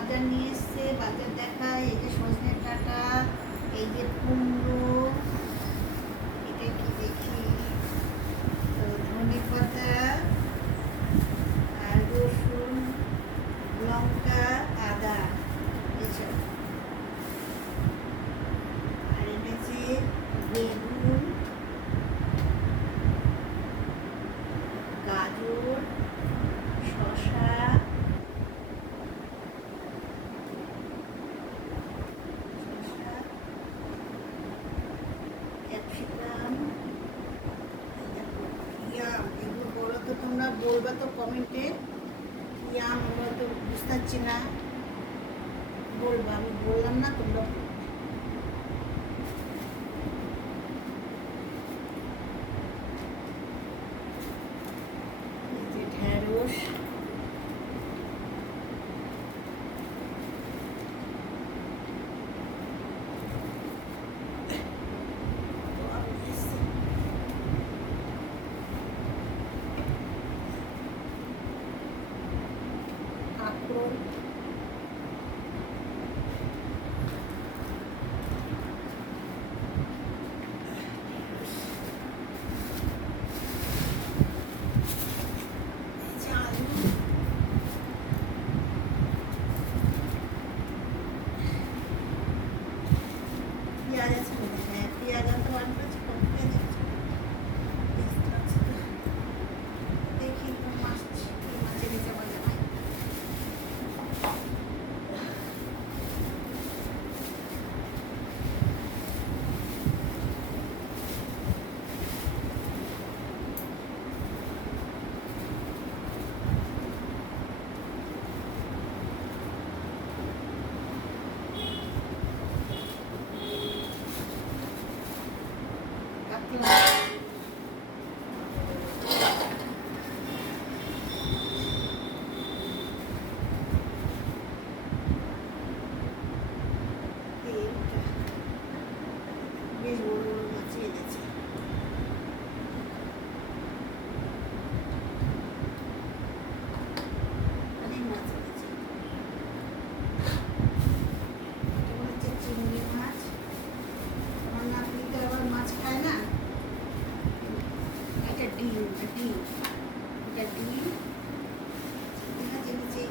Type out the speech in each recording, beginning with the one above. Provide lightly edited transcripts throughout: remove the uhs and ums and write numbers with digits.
বাজার নিয়ে এসছে, বাজার দেখায়। এই যে সজনে ডাঁটা, এই যে কুমড়ো, এটা কি দেখি, ধনে পাতা আর রসুন, লঙ্কা, আদা, এসব। আর এনেছে বেগুন, গাজর, শসা, ক্যাপসিকাম। ইয়াম, এগুলো বলো তো, তোমরা বলবা তো কমেন্টে। ইয়াম আমরা তো বুঝতে পারছি না, বলবা। আমি বললাম না, তোমরা বলবে। এই যে ঢেঁড়স, কাঁকরোল, আলু, পেঁয়াজ আছে। হ্যাঁ, পেঁয়াজ আনতে পারবে, কম পেঁয়াজ আছে। দেখি তো মাছ, মাছের নিচে মজা নাই। কাতলা, তেলটা বেশ বড় বড় মাছ এনেছে। অনেক মাছ এনেছে। এটা হচ্ছে চিংড়ি মাছ। আমার নাতনি তো আবার মাছ খায় না। এটা ডিম, ডিম, এটা ডিম। মাছ এনেছে।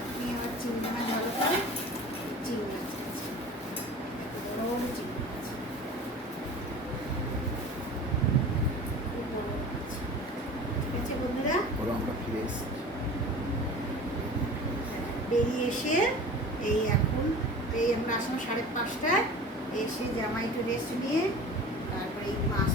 আপনি আবার চিংড়ি মাছ ভালো করে, চিংড়ি মাছ এনেছে। বড় বড় চিংড়ি মাছ, খুব বড় বড় মাছ। ঠিক আছে বন্ধুরা, আমরা ফিরে এসেছি। বেরিয়ে এসে এই এখন এই আমরা আসলাম 5:30টায়। এসে জামাই একটু রেস্ট নিয়ে তারপরে এই মাছ